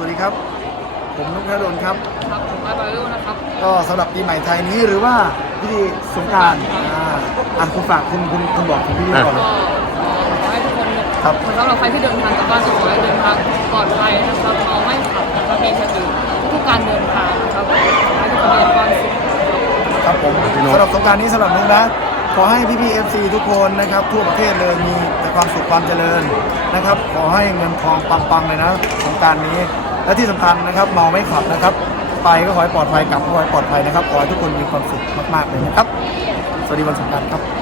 วัสดีครับ ผมนุกธนดลครับ ครับผมอาบารุนะครับ ก็สำหรับปีใหม่ไทยนี้หรือว่าพิธีสงกรารอ่าอะคุณฝากคุณคุณคุณบอกคุณพี่ๆก่อน ก็ขอให้ทุกคนครับ สำหรับใครที่เดินทางกลับบ้านก็ขอให้เดินทางปลอดภัยนะครับเมาไม่ขับนะครับเป็นสติทุกการเดินทางนะครับขอให้ทุกคนมีความสุข ครับผมสำหรับสงกรารนี้สำหรับนุกนะ ขอให้พี่พี่เอฟซีทุกคนนะครับ ทั่วประเทศเลยมีแต่ความสุขความเจริญนะครับ ขอให้เงินทองปังๆเลยนะสงกรารนี้ และที่สำคัญนะครับเมาไม่ขับนะครับ ไปก็ขอให้ปลอดภัยกลับก็ขอให้ปลอดภัยนะครับขอให้ทุกคนมีความสุขมากๆเลยนะครับ สวัสดีวันสงกรารครับ